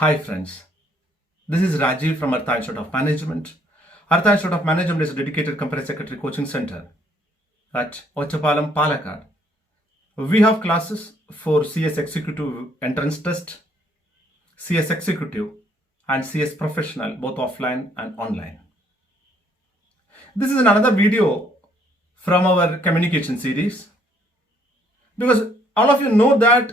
Hi friends, this is Rajiv from Artha Institute of Management. Artha Institute of Management is a dedicated company secretary coaching center at Ochapalam, Palakkad. We have classes for CS Executive Entrance Test, CS Executive and CS Professional, both offline and online. This is another video from our communication series because all of you know that,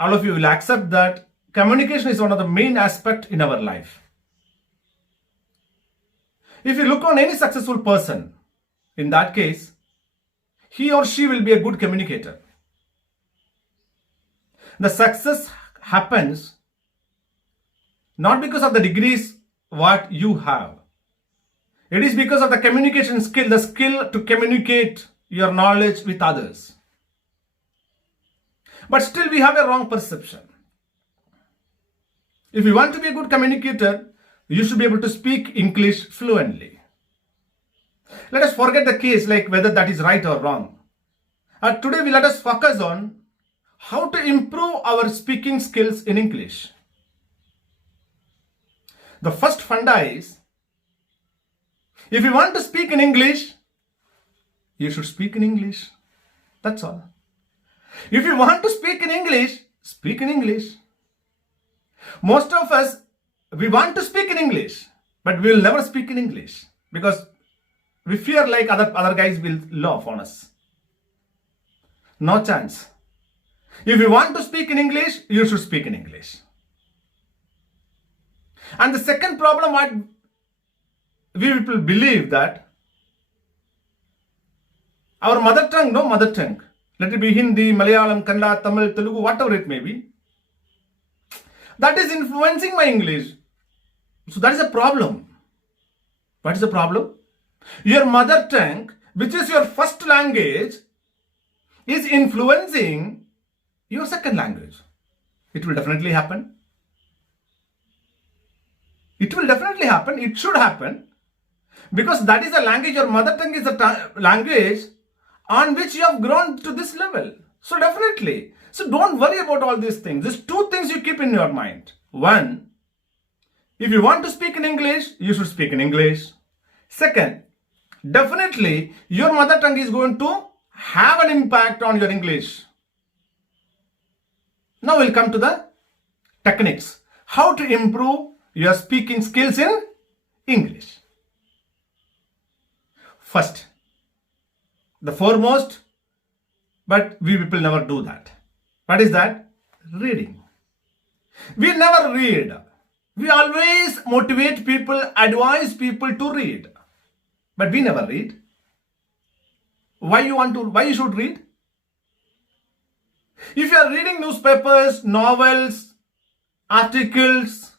all of you will accept that communication is one of the main aspects in our life. If you look on any successful person, in that case, he or she will be a good communicator. The success happens not because of the degrees what you have. It is because of the communication skill, the skill to communicate your knowledge with others. But still we have a wrong perception. If you want to be a good communicator, you should be able to speak English fluently. Let us forget the case like whether that is right or wrong. Today let us focus on how to improve our speaking skills in English. The first funda is, if you want to speak in English, you should speak in English. That's all. If you want to speak in English, speak in English. Most of us, we want to speak in English, but we will never speak in English because we fear like other guys will laugh on us. No chance. If you want to speak in English, you should speak in English. And the second problem, what we people believe that our mother tongue, no mother tongue, let it be Hindi, Malayalam, Kannada, Tamil, Telugu, whatever it may be, that is influencing my English. So that is a problem. What is the problem? Your mother tongue, which is your first language, is influencing your second language. It will definitely happen. It will definitely happen. It should happen. Because that is a language, your mother tongue is a language on which you have grown to this level. So definitely. So don't worry about all these things. There's two things you keep in your mind. One, if you want to speak in English, you should speak in English. Second, definitely your mother tongue is going to have an impact on your English. Now we'll come to the techniques. How to improve your speaking skills in English. First, the foremost, but we people never do that. What is that? Reading. We never read. We always motivate people, advise people to read. But we never read. Why you should read? If you are reading newspapers, novels, articles,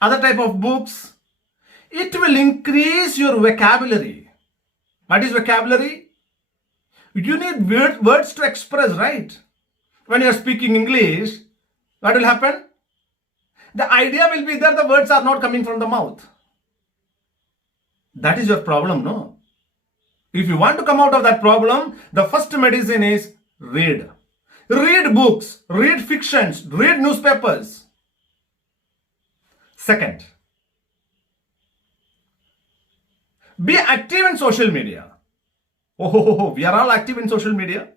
other type of books, it will increase your vocabulary. What is vocabulary? You need words to express, right? When you are speaking English, what will happen? The idea will be there, the words are not coming from the mouth. That is your problem, no? If you want to come out of that problem, the first medicine is read. Read books, read fictions, read newspapers. Second, be active in social media. Oh, we are all active in social media.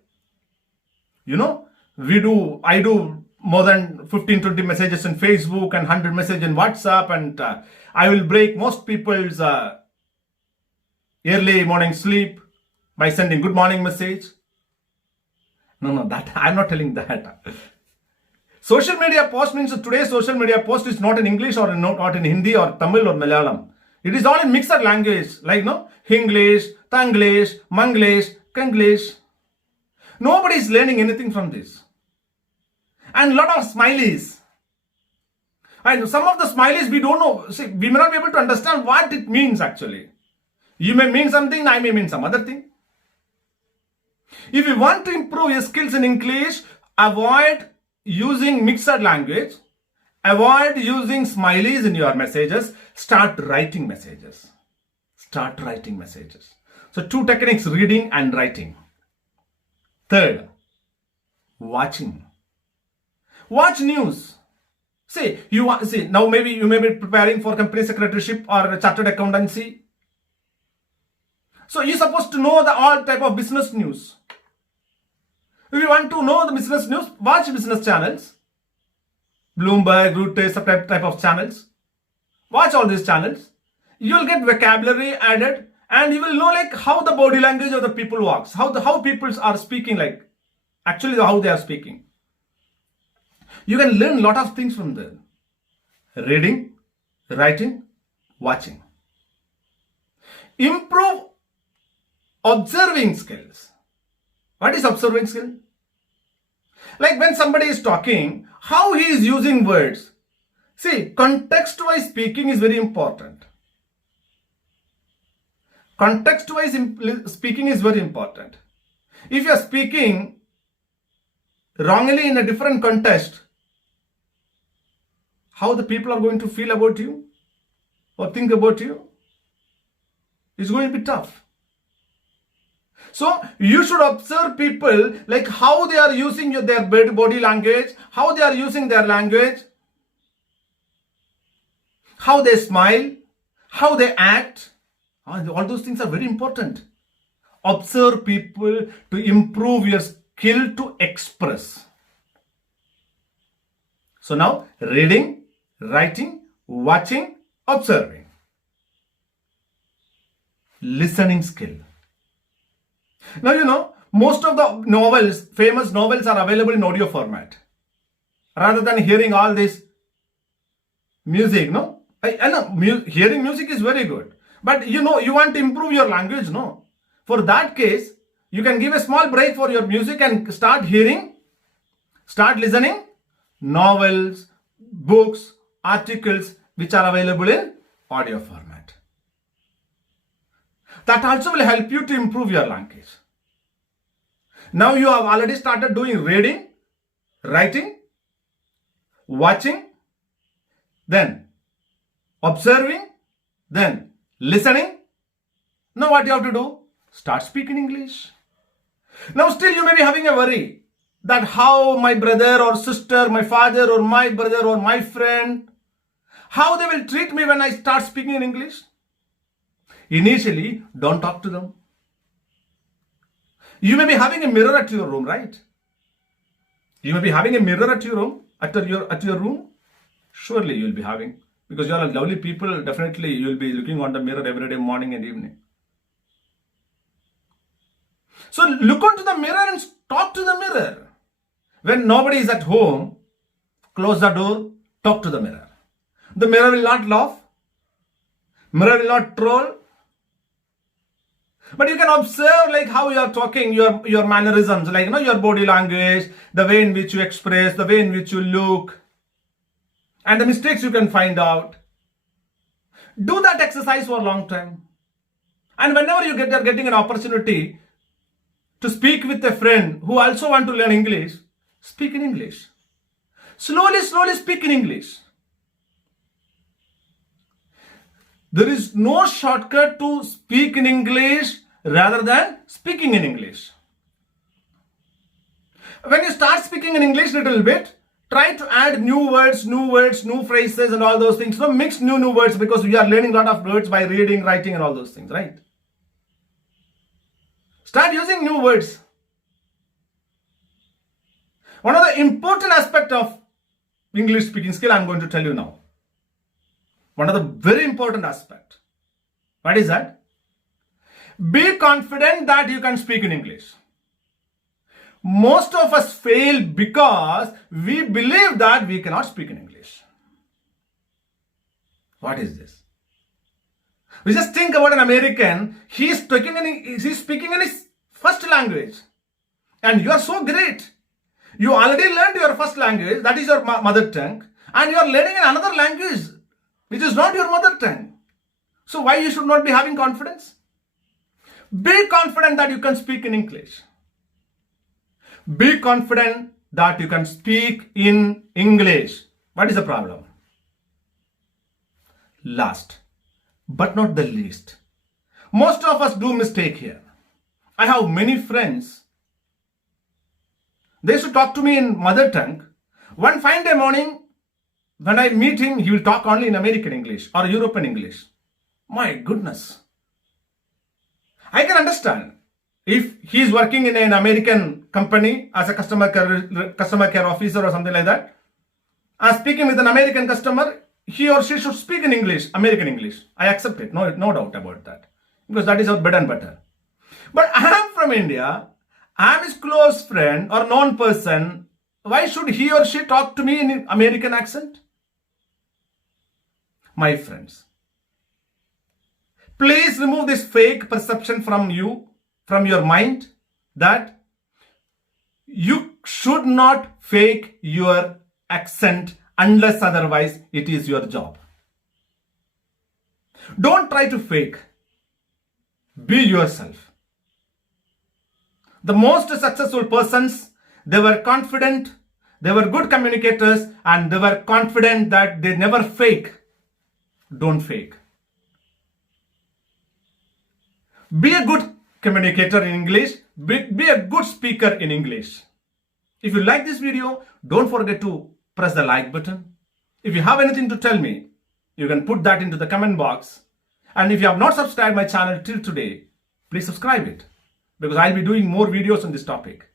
You know, I do more than 15-20 messages on Facebook and 100 messages in WhatsApp, and I will break most people's early morning sleep by sending good morning message. No, that I'm not telling that. Social media post means today's social media post is not in English or not in Hindi or Tamil or Malayalam. It is all in mixed language like English, Tanglish, Manglish, Kanglish. Nobody is learning anything from this. And a lot of smileys. And some of the smileys we don't know. See, we may not be able to understand what it means actually. You may mean something, I may mean some other thing. If you want to improve your skills in English, avoid using mixed language. Avoid using smileys in your messages. Start writing messages. Start writing messages. So two techniques, reading and writing. Third, watching. Watch news. See, now maybe you may be preparing for company secretaryship or chartered accountancy. So you're supposed to know the all type of business news. If you want to know the business news, watch business channels. Bloomberg, Reuters, type of channels. Watch all these channels. You'll get vocabulary added, and you will know like how the body language of the people works, how people are speaking, like actually how they are speaking. You can learn a lot of things from there. Reading, writing, watching. Improve observing skills. What is observing skill? Like when somebody is talking, how he is using words. See, context-wise speaking is very important. Context-wise speaking is very important. If you are speaking wrongly in a different context, how the people are going to feel about you or think about you is going to be tough. So you should observe people, like how they are using their body language, how they are using their language, how they smile, how they act. All those things are very important. Observe people to improve your skill to express. So now, reading, writing, watching, observing. Listening skill. Now you know, most of the novels, famous novels, are available in audio format. Rather than hearing all this music, no? I know hearing music is very good. But you know, you want to improve your language, no? For that case, you can give a small break for your music and start listening novels, books, articles which are available in audio format. That also will help you to improve your language. Now you have already started doing reading, writing, watching, then observing, then listening. Now what you have to do? Start speaking English. Now still you may be having a worry that how my brother or sister, my father or my brother or my friend, how they will treat me when I start speaking in English. Initially, don't talk to them. You may be having a mirror at your room, right? You may be having a mirror at your room, at your room. Surely you will be having, because you are lovely people. Definitely you will be looking on the mirror every day, morning and evening. So look onto the mirror and talk to the mirror. When nobody is at home, close the door, talk to the mirror. The mirror will not laugh. Mirror will not troll. But you can observe like how you are talking, your mannerisms, like your body language, the way in which you express, the way in which you look, and the mistakes you can find out. Do that exercise for a long time. And whenever you are getting an opportunity to speak with a friend who also want to learn English, speak in English. Slowly speak in English. There is no shortcut to speak in English rather than speaking in English. When you start speaking in English a little bit, try to add new words, new phrases and all those things. Mix new words, because we are learning a lot of words by reading, writing and all those things, right? Start using new words. One of the important aspects of English speaking skill I'm going to tell you now. One of the very important aspects. What is that? Be confident that you can speak in English. Most of us fail because we believe that we cannot speak in English. What is this? We just think about an American. He's speaking in his first language. And you are so great. You already learned your first language, that is your mother tongue. And you are learning another language which is not your mother tongue. So why you should not be having confidence? Be confident that you can speak in English. Be confident that you can speak in English. What is the problem? Last, but not the least. Most of us do mistake here. I have many friends. They used to talk to me in mother tongue. One fine day morning, when I meet him, he will talk only in American English or European English. My goodness. I can understand if he is working in an American company as a customer care officer or something like that. And speaking with an American customer, he or she should speak in English, American English. I accept it, no doubt about that. Because that is our bread and butter. But I am from India, I am his close friend or known person. Why should he or she talk to me in American accent? My friends, please remove this fake perception from you, from your mind, that you should not fake your accent unless otherwise it is your job. Don't try to fake. Be yourself. The most successful persons, they were confident, they were good communicators, and they were confident that they never fake. Don't fake. Be a good communicator in English. Be a good speaker in English. If you like this video, don't forget to press the like button. If you have anything to tell me, you can put that into the comment box. And if you have not subscribed my channel till today, please subscribe it, because I'll be doing more videos on this topic.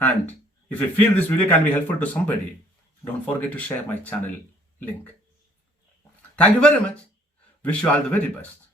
And if you feel this video can be helpful to somebody, don't forget to share my channel link. Thank you very much. Wish you all the very best.